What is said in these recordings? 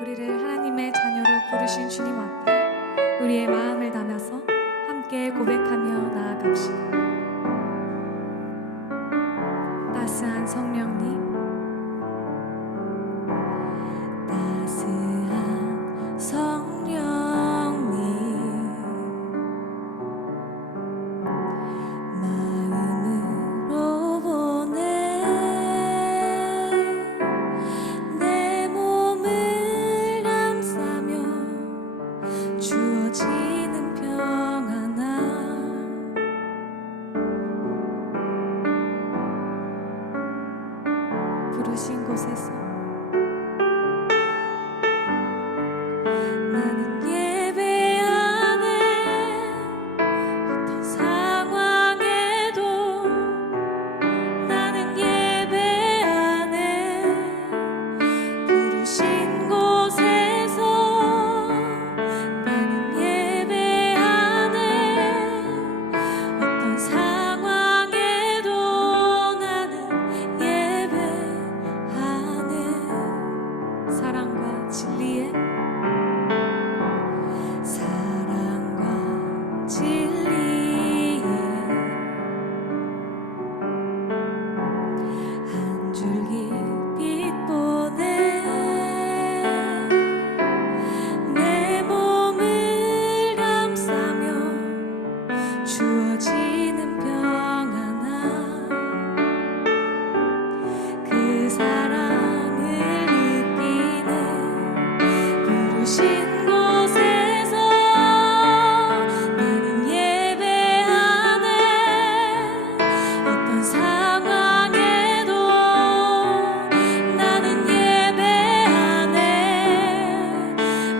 우리를 하나님의 자녀로 부르신 주님 앞에 우리의 마음을 담아서 함께 고백하며 나아갑시다. 따스한 성령님, 따스한 성령님, 마음으로 보내 내 몸을 감싸며 주어지는 평안함, 부르신 곳에서 나는 예배하네. 어떤 상황에도 나는 예배하네. 부르신 곳에서 나는 예배하네. 어떤 상황에도 나는 예배하네. 사랑과 진리에 한 줄기 빛 보내 내 몸을 감싸며 주어지는 평안함, 그 사랑을 느끼는 부르신 곳에서 나는 예배하네. 어떤 상황에도 나는 예배하네.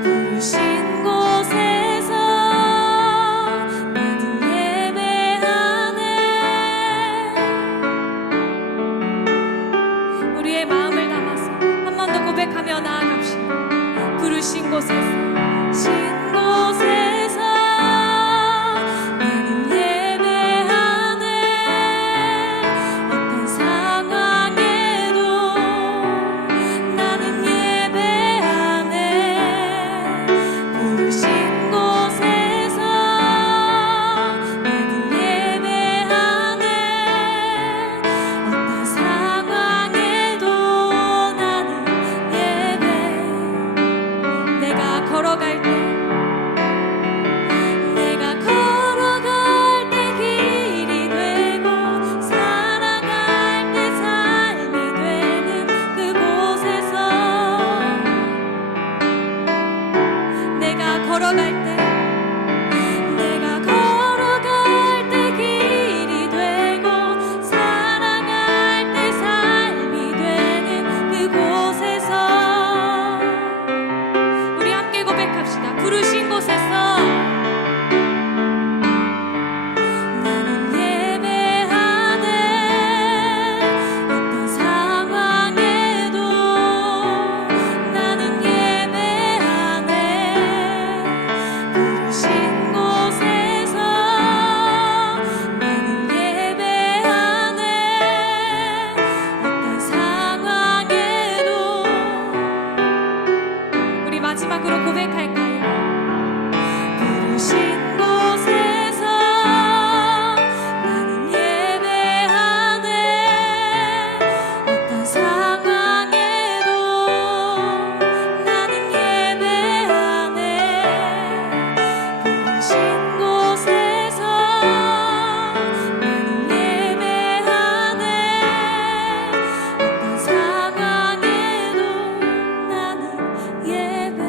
부르신 곳에서 나는 예배하네. 우리의 마음을 담아서 한 번 더 고백하며 나아갑시다. 부르신 곳에서, 신 곳에서 나는 예배하네. 어떤 상황에도 나는 예배하네. 부르신 곳에서 나는 예배하네. 어떤 상황에도 나는 예배. 내가 걸어갈 때 길이 되고 살아갈 때 삶이 되는 그곳에서 내가 걸어갈 때 길이 되고 살아갈 때 삶이 되는 그곳에서 우리 함께 고백합시다. 부르신 곳에서 나는 예배하네. 어떤 상황에도 나는 예배하네. 부르신 곳에서 나는 예배하네. 어떤 상황에도 우리 마지막으로 고백할까요? 부르신 곳에서 나는 예배하네. 어떤 상황에도 나는 예배하네. 부르신 곳에서 나는 예배하네. 어떤 상황에도 나는 예배하네.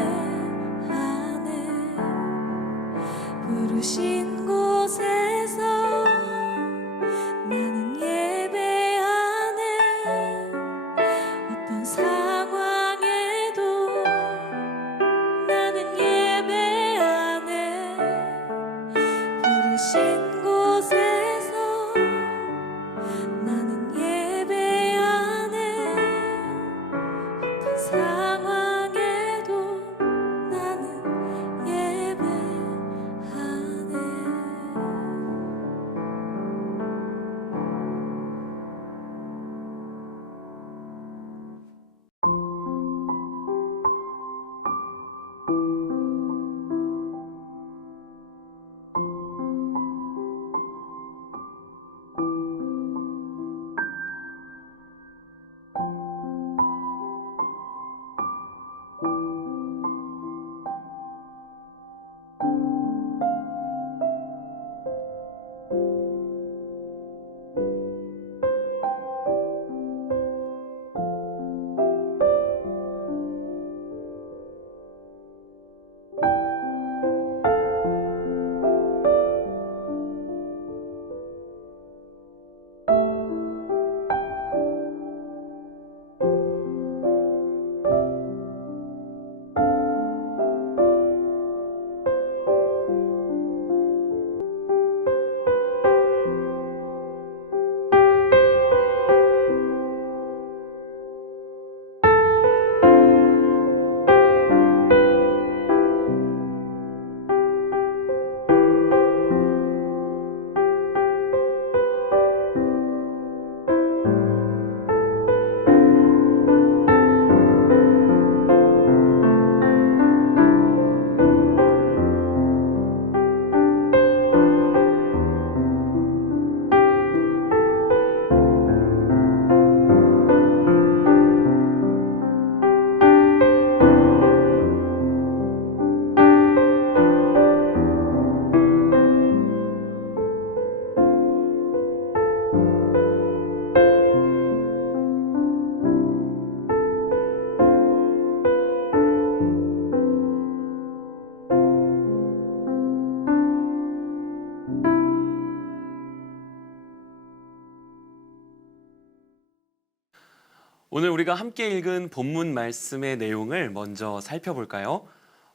오늘 우리가 함께 읽은 본문 말씀의 내용을 먼저 살펴볼까요?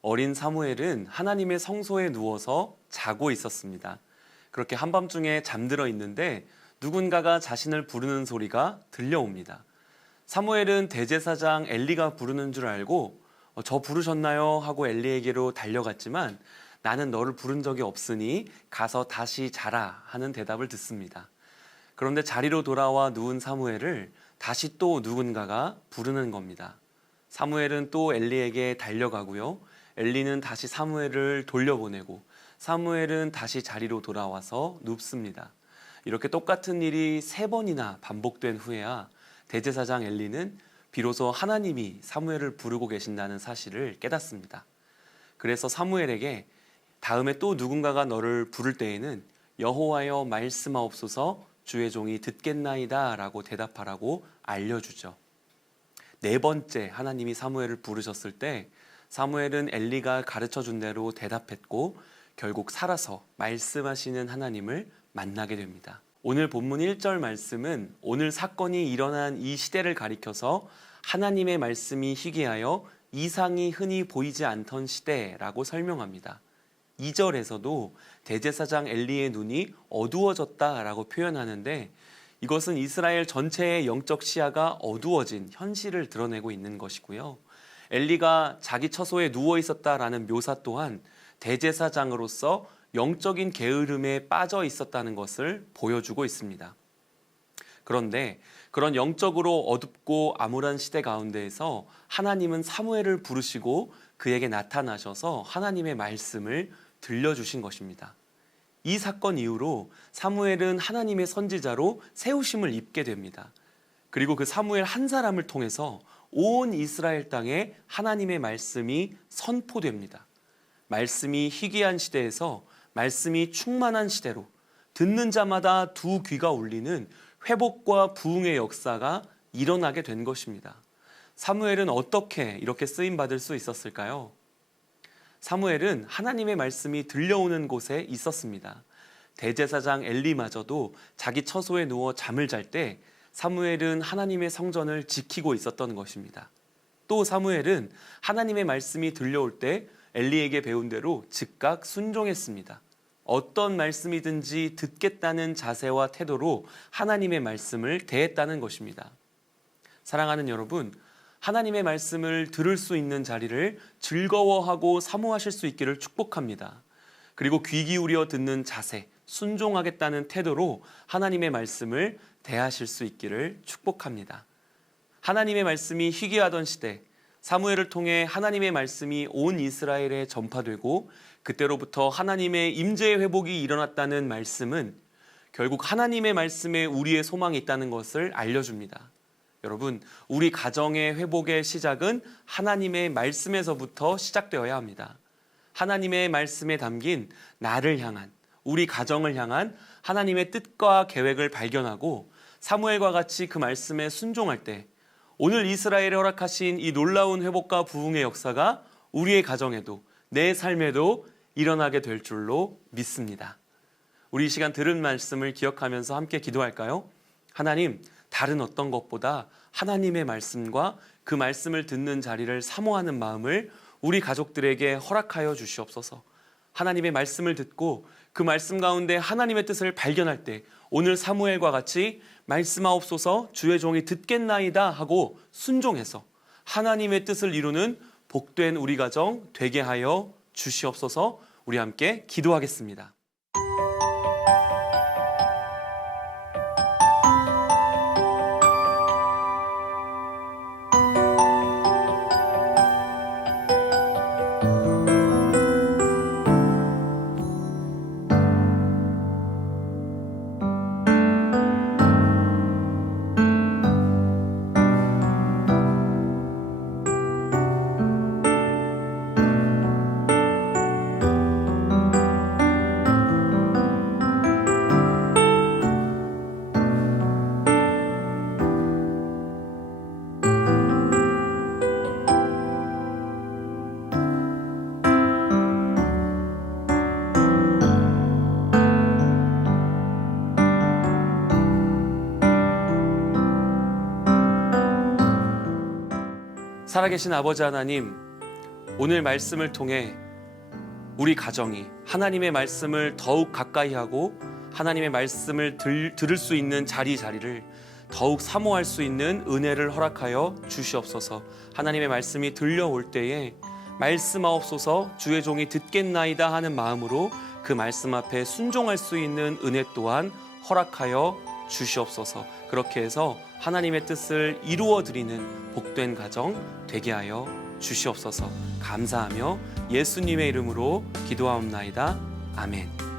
어린 사무엘은 하나님의 성소에 누워서 자고 있었습니다. 그렇게 한밤중에 잠들어 있는데 누군가가 자신을 부르는 소리가 들려옵니다. 사무엘은 대제사장 엘리가 부르는 줄 알고 저 부르셨나요? 하고 엘리에게로 달려갔지만 나는 너를 부른 적이 없으니 가서 다시 자라 하는 대답을 듣습니다. 그런데 자리로 돌아와 누운 사무엘을 다시 또 누군가가 부르는 겁니다. 사무엘은 또 엘리에게 달려가고요. 엘리는 다시 사무엘을 돌려보내고 사무엘은 다시 자리로 돌아와서 눕습니다. 이렇게 똑같은 일이 3번이나 반복된 후에야 대제사장 엘리는 비로소 하나님이 사무엘을 부르고 계신다는 사실을 깨닫습니다. 그래서 사무엘에게 다음에 또 누군가가 너를 부를 때에는 여호와여 말씀하옵소서 주의 종이 듣겠나이다 라고 대답하라고 알려주죠. 4번째 하나님이 사무엘을 부르셨을 때 사무엘은 엘리가 가르쳐준 대로 대답했고 결국 살아서 말씀하시는 하나님을 만나게 됩니다. 오늘 본문 1절 말씀은 오늘 사건이 일어난 이 시대를 가리켜서 하나님의 말씀이 희귀하여 이상이 흔히 보이지 않던 시대라고 설명합니다. 2절에서도 대제사장 엘리의 눈이 어두워졌다라고 표현하는데 이것은 이스라엘 전체의 영적 시야가 어두워진 현실을 드러내고 있는 것이고요. 엘리가 자기 처소에 누워 있었다라는 묘사 또한 대제사장으로서 영적인 게으름에 빠져 있었다는 것을 보여주고 있습니다. 그런데 그런 영적으로 어둡고 암울한 시대 가운데에서 하나님은 사무엘을 부르시고 그에게 나타나셔서 하나님의 말씀을 들려주신 것입니다. 이 사건 이후로 사무엘은 하나님의 선지자로 세우심을 입게 됩니다. 그리고 그 사무엘 한 사람을 통해서 온 이스라엘 땅에 하나님의 말씀이 선포됩니다. 말씀이 희귀한 시대에서 말씀이 충만한 시대로 듣는 자마다 두 귀가 울리는 회복과 부흥의 역사가 일어나게 된 것입니다. 사무엘은 어떻게 이렇게 쓰임받을 수 있었을까요? 사무엘은 하나님의 말씀이 들려오는 곳에 있었습니다. 대제사장 엘리마저도 자기 처소에 누워 잠을 잘 때 사무엘은 하나님의 성전을 지키고 있었던 것입니다. 또 사무엘은 하나님의 말씀이 들려올 때 엘리에게 배운 대로 즉각 순종했습니다. 어떤 말씀이든지 듣겠다는 자세와 태도로 하나님의 말씀을 대했다는 것입니다. 사랑하는 여러분, 하나님의 말씀을 들을 수 있는 자리를 즐거워하고 사모하실 수 있기를 축복합니다. 그리고 귀 기울여 듣는 자세, 순종하겠다는 태도로 하나님의 말씀을 대하실 수 있기를 축복합니다. 하나님의 말씀이 희귀하던 시대, 사무엘을 통해 하나님의 말씀이 온 이스라엘에 전파되고 그때로부터 하나님의 임재의 회복이 일어났다는 말씀은 결국 하나님의 말씀에 우리의 소망이 있다는 것을 알려줍니다. 여러분, 우리 가정의 회복의 시작은 하나님의 말씀에서부터 시작되어야 합니다. 하나님의 말씀에 담긴 나를 향한, 우리 가정을 향한 하나님의 뜻과 계획을 발견하고 사무엘과 같이 그 말씀에 순종할 때 오늘 이스라엘에 허락하신 이 놀라운 회복과 부흥의 역사가 우리의 가정에도 내 삶에도 일어나게 될 줄로 믿습니다. 우리 이 시간 들은 말씀을 기억하면서 함께 기도할까요? 하나님, 다른 어떤 것보다 하나님의 말씀과 그 말씀을 듣는 자리를 사모하는 마음을 우리 가족들에게 허락하여 주시옵소서. 하나님의 말씀을 듣고 그 말씀 가운데 하나님의 뜻을 발견할 때 오늘 사무엘과 같이 말씀하옵소서 주의 종이 듣겠나이다 하고 순종해서 하나님의 뜻을 이루는 복된 우리 가정 되게 하여 주시옵소서. 우리 함께 기도하겠습니다. 살아계신 아버지 하나님, 오늘 말씀을 통해 우리 가정이 하나님의 말씀을 더욱 가까이 하고 하나님의 말씀을 들을 수 있는 자리를 더욱 사모할 수 있는 은혜를 허락하여 주시옵소서. 하나님의 말씀이 들려올 때에 말씀하옵소서 주의 종이 듣겠나이다 하는 마음으로 그 말씀 앞에 순종할 수 있는 은혜 또한 허락하여 주시옵소서. 그렇게 해서 하나님의 뜻을 이루어 드리는 복된 가정 되게 하여 주시옵소서. 감사하며 예수님의 이름으로 기도하옵나이다. 아멘.